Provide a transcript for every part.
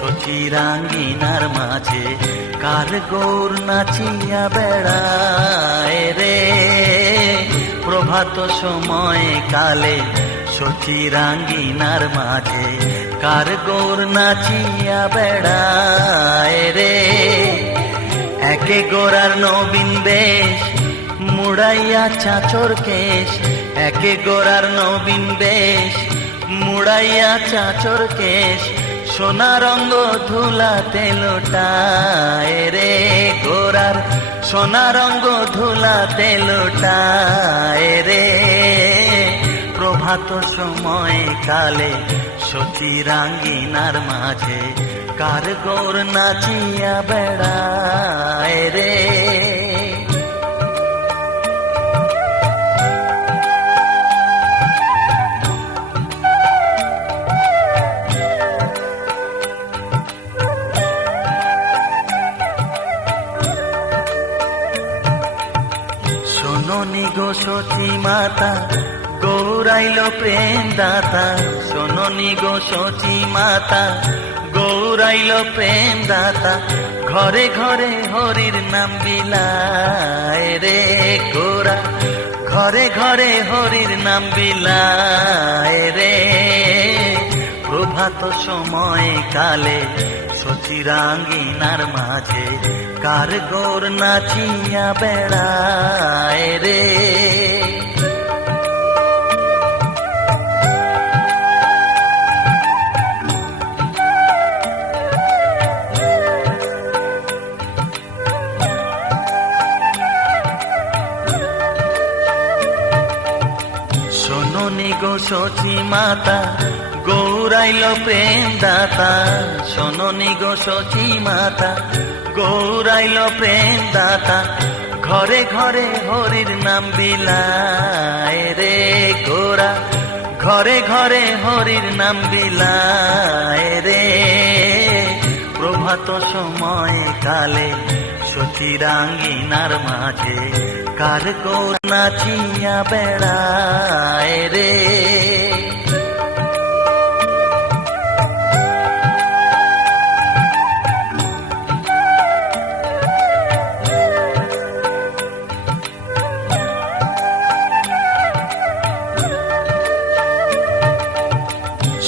সচিরাঙ্গিনার মাঝে কার গৌর নাচিয়া বেড়ায় রে। প্রভাত সময় কালে সচিরাঙ্গিনার মাঝে কার গৌর নাচিয়া বেড়ায় রে। একে গোরার নবীন বেশ মুড়াইয়া চাচর কেশ, একে গোরার নবীন বেশ মুড়াইয়া চাচর কেশ, সোনা রঙ্গ ধুলাতে লোটায় রে। গোরার সোনা রঙ্গ ধুলাতে লোটায় রে। প্রভাত সময় কালে সচিরাঙ্গিনার মাঝে কার গৌর নাচিয়া বেড়ায় রে। শোনোনি গো সচি মাতা গৌরাইল প্রেম দাতা, শোনোনি গো সচি মাতা গৌরাইল প্রেম দাতা। ঘরে ঘরে হরির নাম বিলায় রে। গোরা ঘরে ঘরে হরির নাম বিলায় রে। প্রভাত সময় কালে সচিরাঙ্গিনার মাঝে কার গৌর নাচিয়া বেড়ায় রে। শোনোনি গো সচি মাতা গৌরাইল প্রেম দাতা, শোনোনি গো সচি মাতা গৌরাইল প্রেম দাতা। ঘরে ঘরে হরির নাম বিলায় রে। গোরা ঘরে ঘরে হরির নাম বিলায় রে। প্রভাত সময় কালে সচিরাঙ্গিনার মাঝে কার গৌর নাচিয়া বেড়ায় রে।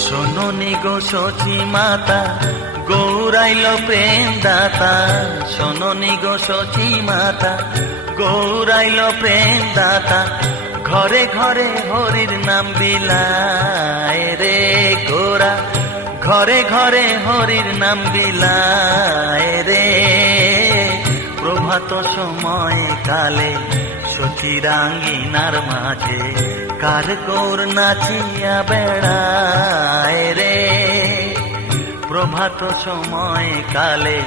শোনোনি গো সচি মাতা গৌরাইল প্রেম দাতা, শোনোনি গো সচি মাতা গৌরাইল প্রেম দাতা। ঘরে ঘরে হরির নাম বিলায় রে। গোরা ঘরে ঘরে হরির নাম বিলায় রে। প্রভাত সময় কালে সচিরাঙ্গিনার মাঝে কার গৌর নাচিয়া বেড়ায় রে। প্রভাত সময় কালে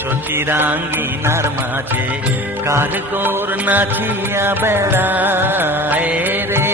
সচিরাঙ্গিনার মাঝে কার গৌর নাচিয়া বেড়ায় রে।